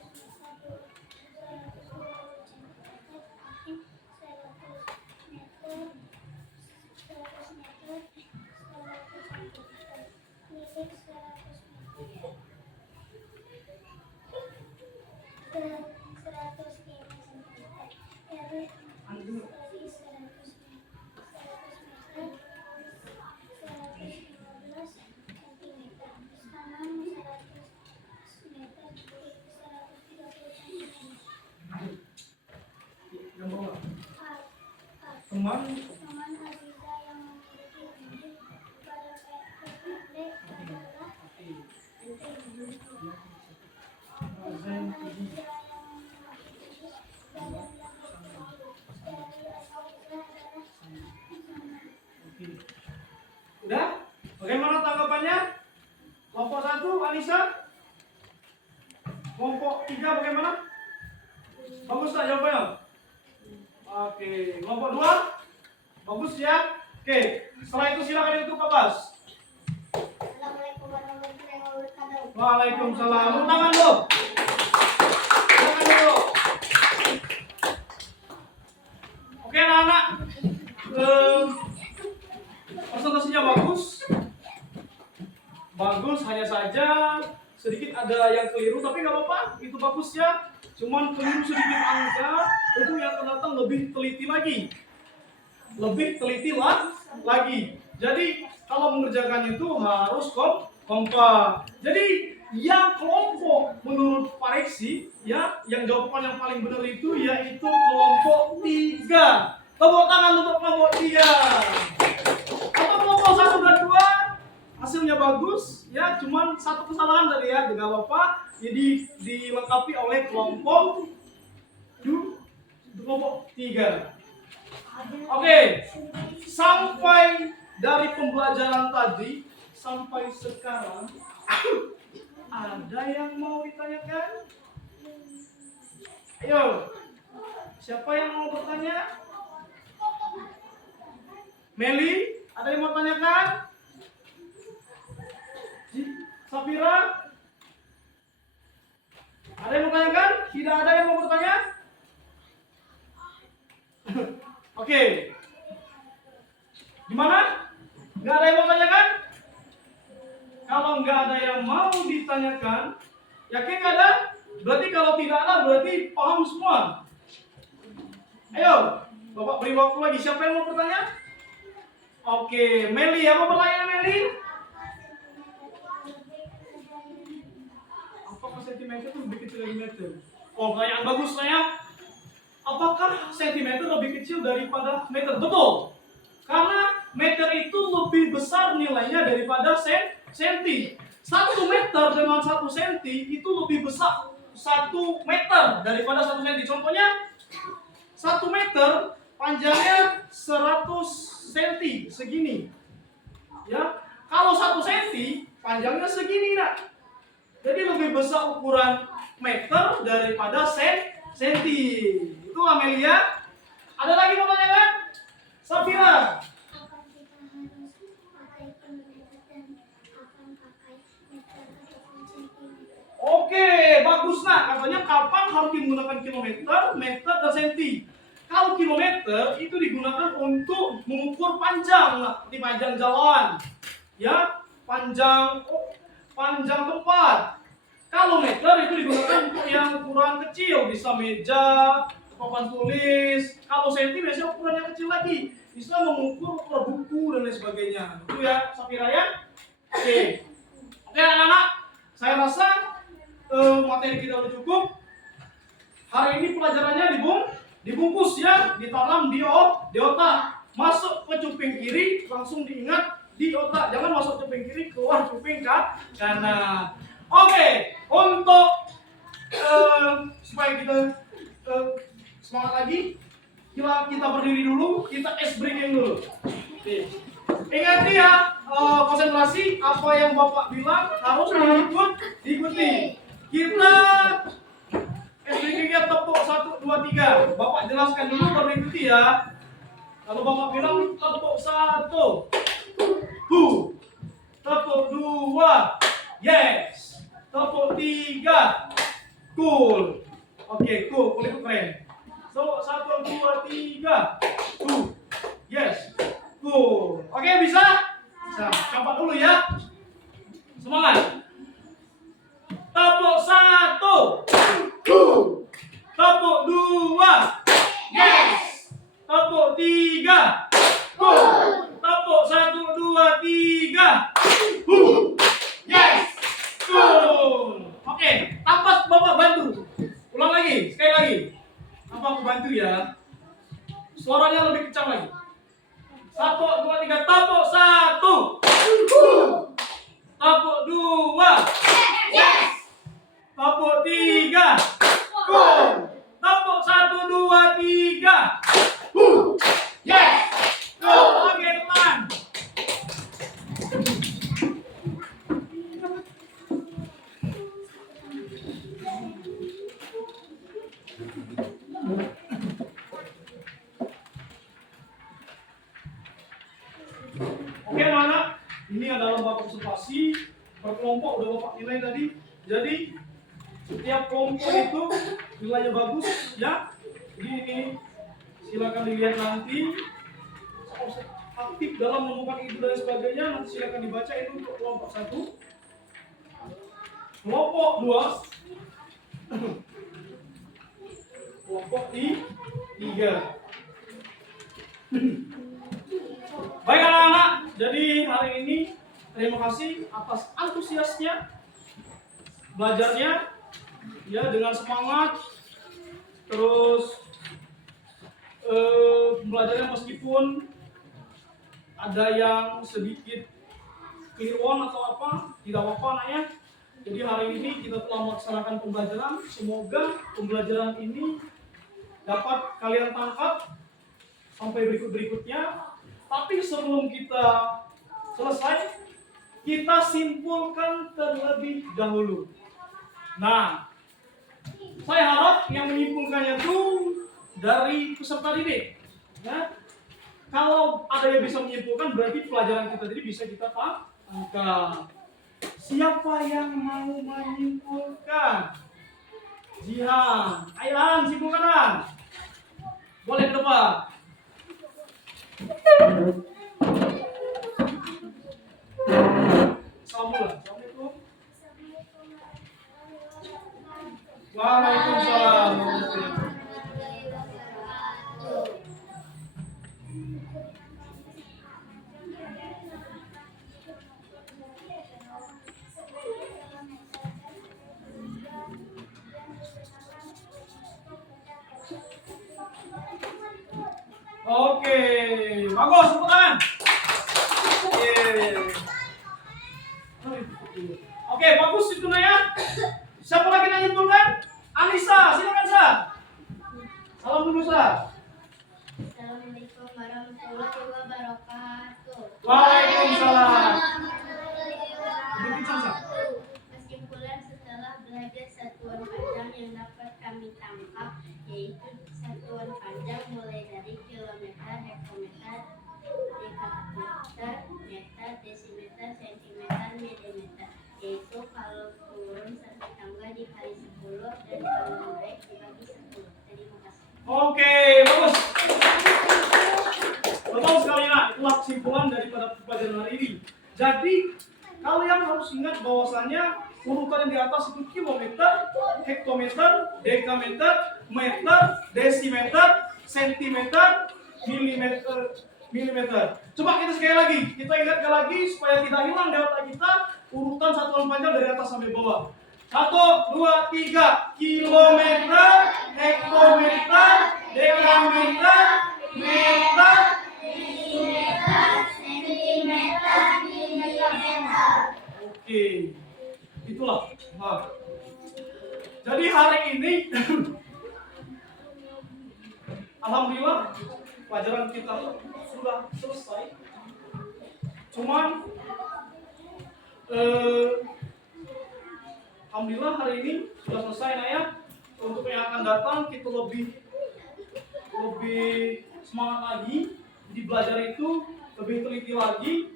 Udah? Bagaimana tanggapannya? Kelompok 1, Anissa? Kelompok 3 bagaimana? Bagus tak jawabannya? Oke, kelompok 2? Bagus ya? Oke, setelah itu silakan ditutup kelas. Assalamualaikum warahmatullahi wabarakatuh. Waalaikumsalam. Tepuk tangan dulu. Tangan dulu. Oke anak-anak, presentasinya bagus. Bagus, hanya saja sedikit ada yang keliru, tapi nggak apa-apa, itu bagus ya. Cuman keliru sedikit angka, itu yang akan datang lebih teliti lagi. Lebih teliti lagi. Jadi kalau mengerjakan itu harus kompak. Jadi yang kelompok menurut Pak Reksi ya, yang jawaban yang paling benar itu yaitu kelompok 3. Tepuk tangan untuk kelompok 3. Atau kelompok 1 dan 2 hasilnya bagus ya, cuman satu kesalahan tadi ya, tidak apa-apa. Jadi dilengkapi oleh kelompok 3. Oke, sampai dari pembelajaran tadi sampai sekarang ada yang mau ditanyakan? Ayo, siapa yang mau bertanya? Meli, ada yang mau tanyakan? Safira? Ada yang mau tanyakan? Tidak ada yang mau bertanya? Oke. Gimana? Nggak ada yang mau tanyakan? Kalau nggak ada yang mau ditanyakan, yakin nggak ada? Berarti kalau tidak ada, berarti paham semua. Ayo, Bapak beri waktu lagi. Siapa yang mau bertanya? Oke, Meli, ya mau bertanya Meli? Apakah sentimeter itu lebih kecil dari meter? Oh, pertanyaan bagus saya. Apakah sentimeter lebih kecil daripada meter? Betul. Karena meter itu lebih besar nilainya daripada senti. 1 meter dengan 1 senti itu lebih besar 1 meter daripada 1 senti. Contohnya 1 meter panjangnya 100 senti segini. Ya. Kalau 1 senti panjangnya segini, nak. Jadi lebih besar ukuran meter daripada senti. Itu Amelia. Ada lagi mau tanya kan? Safira. Apakah kita harus pakai kilometer dan akan pakai meter ataupun sentimeter? Oke, bagus nak. Katanya kapan harus menggunakan kilometer, meter, dan senti. Kalau kilometer itu digunakan untuk mengukur panjang, nak. Di panjang jalan, ya, panjang tempat. Kalau meter itu digunakan untuk yang ukuran kecil, bisa meja, papan tulis. Kalau senti biasanya ukurannya kecil lagi, bisa mengukur buku dan lain sebagainya. Itu ya, Safira ya. Oke, anak-anak, saya rasa materi kita udah cukup. Hari ini pelajarannya dibungkus ya, ditanam di otak. Masuk ke cuping kiri, langsung diingat di otak. Jangan masuk cuping kiri, keluar cuping kanan. Oke, untuk supaya kita semangat lagi, kita berdiri dulu, kita ice breaking dulu. Oke. Ingat ya, konsentrasi apa yang Bapak bilang harus diikuti. Kita ice breakingnya tepuk 1, 2, 3. Bapak jelaskan dulu baru ikuti ya. Kalau Bapak bilang tepuk 1, tepuk 2, yes. Tepuk 3, cool. Oke, cool itu keren. So 1, 2, 3, yes, cool. Oke, bisa? Bisa. Coba dulu ya. Semangat. Tepuk 1, tepuk 2, yes. Tepuk 3, cool. Tepuk 1, 2, 3, yes. Cool. Oke, apa Bapak bantu? Ulang lagi, sekali lagi. Apa aku bantu ya? Suaranya lebih kencang lagi. 1, 2, 3, tepuk 1. Tepuk 2. Ini adalah Bapak observasi per kelompok udah Bapak nilai tadi. Jadi setiap kelompok itu nilainya bagus ya. Jadi ini silakan dilihat nanti. Aktif dalam menemukan itu dan sebagainya, nanti silakan dibaca. Itu untuk kelompok 1. Kelompok 2 kelompok 3. Baik anak-anak, jadi hari ini terima kasih atas antusiasnya belajarnya ya, dengan semangat terus belajarnya meskipun ada yang sedikit keliruan atau apa, tidak apa-apa nak ya. Jadi hari ini kita telah melaksanakan pembelajaran. Semoga pembelajaran ini dapat kalian tangkap sampai berikut-berikutnya. Tapi sebelum kita selesai, kita simpulkan terlebih dahulu. Nah, saya harap yang menyimpulkannya itu dari peserta didik. Ya. Kalau ada yang bisa menyimpulkan, berarti pelajaran kita tadi bisa kita tangkap. Siapa yang mau menyimpulkan? Jihan, Ailan, simpulkan Han. Boleh ke depan. Assalamualaikum. Waalaikumsalam. Oke, bagus, tepuk tangan. Oke, bagus itu Naya. Siapa lagi yang nyimpulkan? Anissa, silakan Sa. Salam dulu Sa. Assalamualaikum warahmatullahi wabarakatuh. Waalaikumsalam. Kencang Sa. Kesimpulan setelah belajar satuan panjang yang dapat kami tangkap, yaitu satuan panjang mulai dari kilometer, hektometer, dekameter, meter, desimeter, sentimeter, milimeter. Yaitu kalau turun satu tangga dikali 10 dan kalau naik dibagi 10. Terima kasih. Oke, bagus. Betul sekali nak. Itulah kesimpulan daripada pelajaran hari ini. Jadi kalian harus ingat bahwasannya urutan yang di atas itu kilometer, hektometer, dekameter, meter, desimeter, sentimeter, milimeter. Coba kita sekali lagi, kita ingatkan lagi supaya tidak hilang di otak kita urutan satuan panjang dari atas sampai bawah. 1, 2, 3, kilometer, hektometer, dekameter, meter, Sentimeter, milimeter. Oke, itulah. Nah, jadi hari ini, alhamdulillah pelajaran kita sudah selesai. Cuman, alhamdulillah hari ini sudah selesai Naya. Untuk yang akan datang kita lebih semangat lagi. Di belajar itu lebih teliti lagi.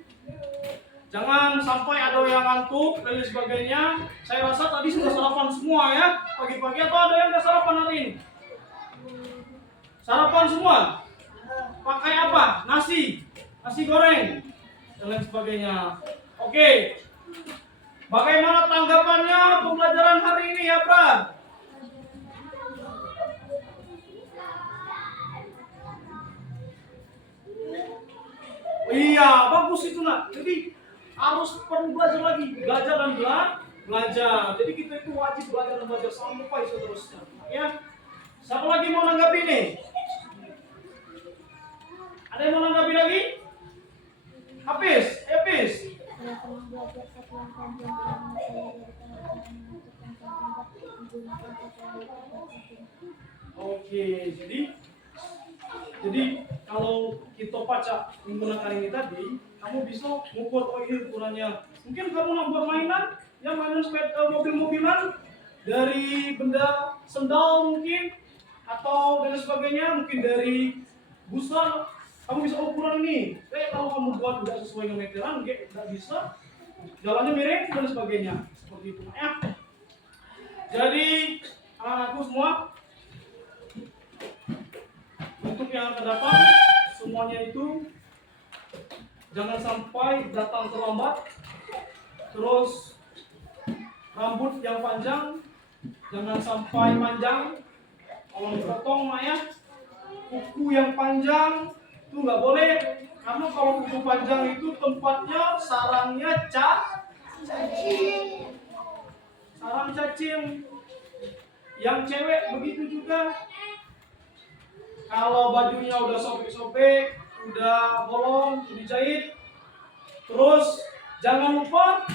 Jangan sampai ada yang ngantuk dan lain sebagainya. Saya rasa tadi sudah sarapan semua ya pagi-pagi, atau ada yang nggak sarapan hari ini? Sarapan semua? Pakai apa? Nasi goreng dan lain sebagainya. Oke. Bagaimana tanggapannya pembelajaran hari ini ya, Pran? Iya, bagus itu nak. Jadi harus perlu belajar lagi, belajar dan belajar. Jadi kita itu wajib belajar dan belajar sampai seterusnya. Ya. Siapa lagi mau nanggapi nih? Ada yang mau nanggapi lagi? Hafiz. Setelah belajar satuan panjang selama saya Oke, jadi kalau kita baca menggunakan ini tadi, kamu bisa mengukur ini ukurannya. Mungkin kamu membuat mainan, yang mainan mobil-mobilan dari benda sendal mungkin, atau dan sebagainya, mungkin dari busa kamu bisa ukuran ini. Kalau kamu buat tidak sesuai dengan meteran, tidak bisa. Jalannya miring dan sebagainya. Seperti itu ya. Jadi anak-anakku semua, untuk yang akan datang semuanya itu jangan sampai datang terlambat. Terus rambut yang panjang jangan sampai panjang. Kalau dipotong ya, kuku yang panjang itu nggak boleh, karena kalau kuku panjang itu tempatnya sarangnya cacing. Sarang cacing. Yang cewek begitu juga. Kalau bajunya udah sobek-sobek, udah bolong, udah dijahit, terus jangan lupa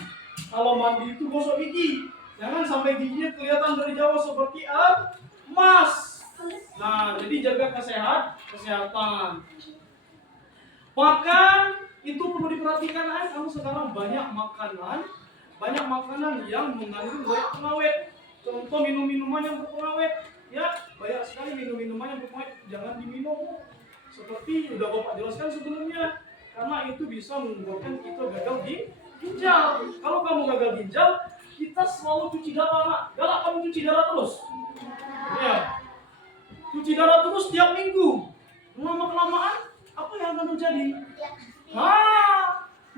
kalau mandi itu gosok gigi. Jangan sampai giginya kelihatan dari jauh seperti emas. Nah, jadi jaga kesehatan. Makan itu perlu diperhatikan. Kamu sekarang banyak makanan yang mengandung banyak pengawet. Contoh minuman yang berpengawet. Ya, banyak sekali minuman yang berpengawet. Jangan diminum. Seperti udah Bapak jelaskan sebelumnya. Karena itu bisa membuatkan kita gagal di ginjal. Kalau kamu gagal ginjal, kita selalu cuci darah. Galak kamu cuci darah terus. Ya. Cuci darah terus tiap minggu. Lama-kelamaan apa yang akan terjadi?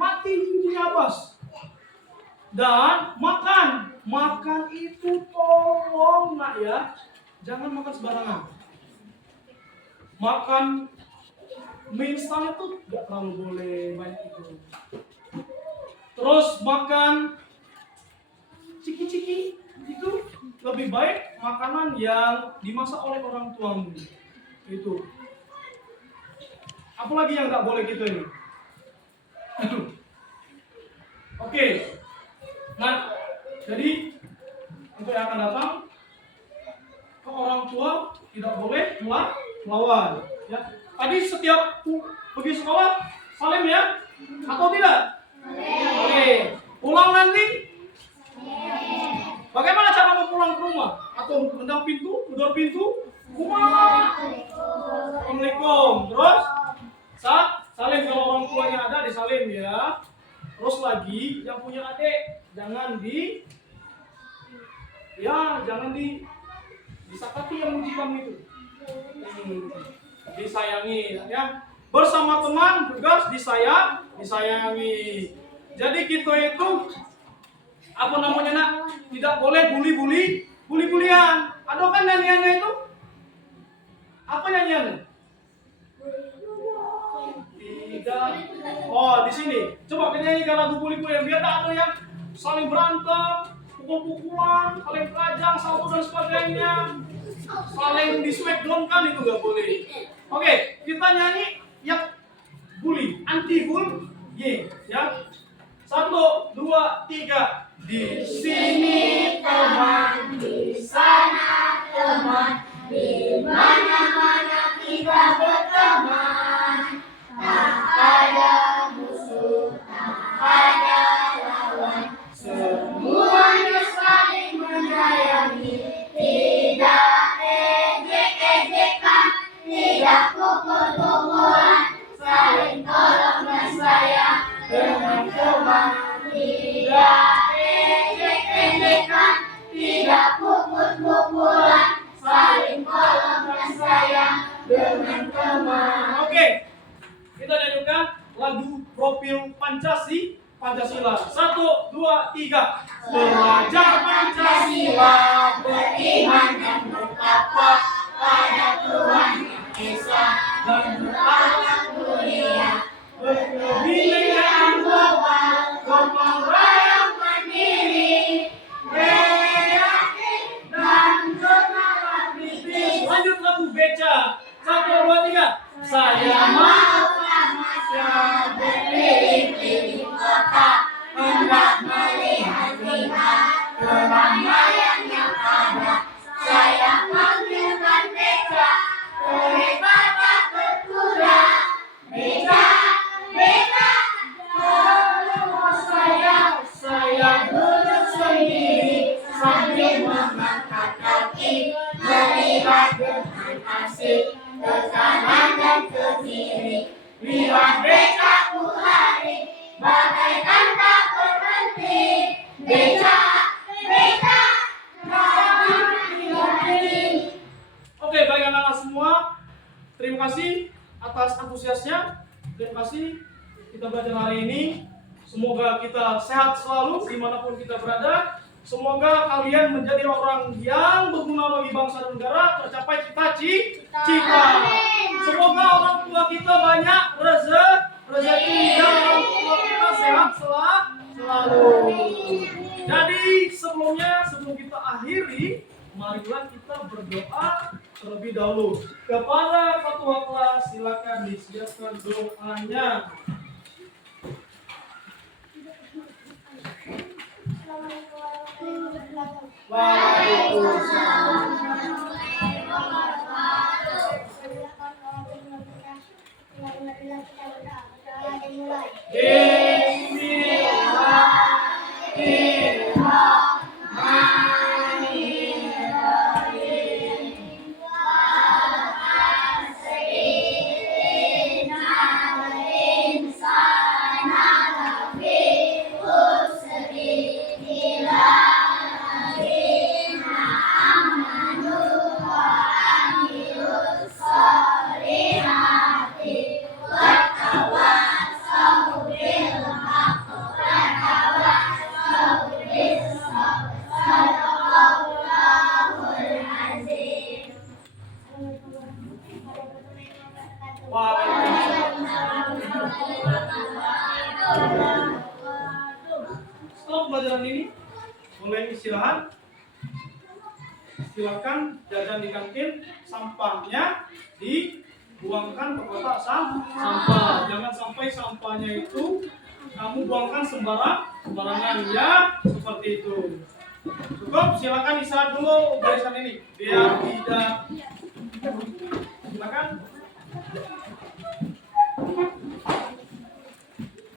Mati cucinya habis. Dan makan itu tolong nak ya, jangan makan sembarangan. Makan mie instan itu tidak terlalu boleh banyak itu. Terus makan ciki-ciki itu lebih baik makanan yang dimasak oleh orang tuamu. Itu. Apalagi yang nggak boleh gitu ini. Oke. Nah, jadi untuk yang akan datang ke orang tua tidak boleh melawan. Ya. Tadi setiap pergi sekolah salim ya, atau tidak? Oke. Pulang nanti? Bagaimana cara mau pulang ke rumah? Atau mendang pintu, gedor pintu? Kumaha? Assalamualaikum. Terus salim kalau orang tuanya ada, disalim ya. Terus lagi yang punya adik jangan disakiti yang muji kamu itu. Disayangi ya. Bersama teman juga disayangi. Jadi kita itu apa namanya nak? Tidak boleh bully-bulian. Ada kan nyanyiannya itu? Apa nyanyiannya? Tidak. Oh, di sini. Coba penyanyikan lagu bully-bulian biar tak ada yang saling berantem, pukul-pukulan, saling kajang, salto dan sebagainya. Saling di smackdown kan itu nggak boleh. Oke, kita nyanyi yang bully, anti bully, ya. 1, 2, 3. Di sini teman, di sana teman, di mana-mana kita berteman. Tak ada musuh, tak ada lawan, semuanya saling menyayangi. Tidak ejek-ejekan, tidak pukul-pukulan, saling tolong dan sayang teman-teman. Tidak ejek-ejekan, tidak pukul-pukulan, saling tolong dan sayang teman-teman. Oke, kita nyanyikan lagu profil Pancasila. 1, 2, 3. Belajar Pancasila, beriman dan bertakwa pada Tuhan Yang Esa, dan bertakwa mulia, berkebinekaan global, gotong royong mandiri, yakin dan semangat kritis. Lanjut lagu beca. 1, 2, 3. Saya mau Indonesia berkeliling kota, hendak melihat keramaian yang ada. Saya panggilkan beca, kereta takut kuda. Beca, beca, Semoga kita sehat selalu dimanapun kita berada. Semoga kalian menjadi orang yang berguna bagi bangsa dan negara, tercapai cita-cita. Semoga orang tua kita banyak rezeki dan orang tua kita sehat selalu. Jadi sebelum kita akhiri, marilah kita berdoa terlebih dahulu. Kepada ketua kelas silakan disiapkan doanya. Stop pelajaran ini. Mulai istirahat. Silakan jajan di kantin, sampahnya dibuangkan ke kotak sampah. Jangan sampai sampahnya itu kamu buangkan sembarangan ya, seperti itu. Cukup, silakan istirahat dulu barisan ini biar tidak. Silakan.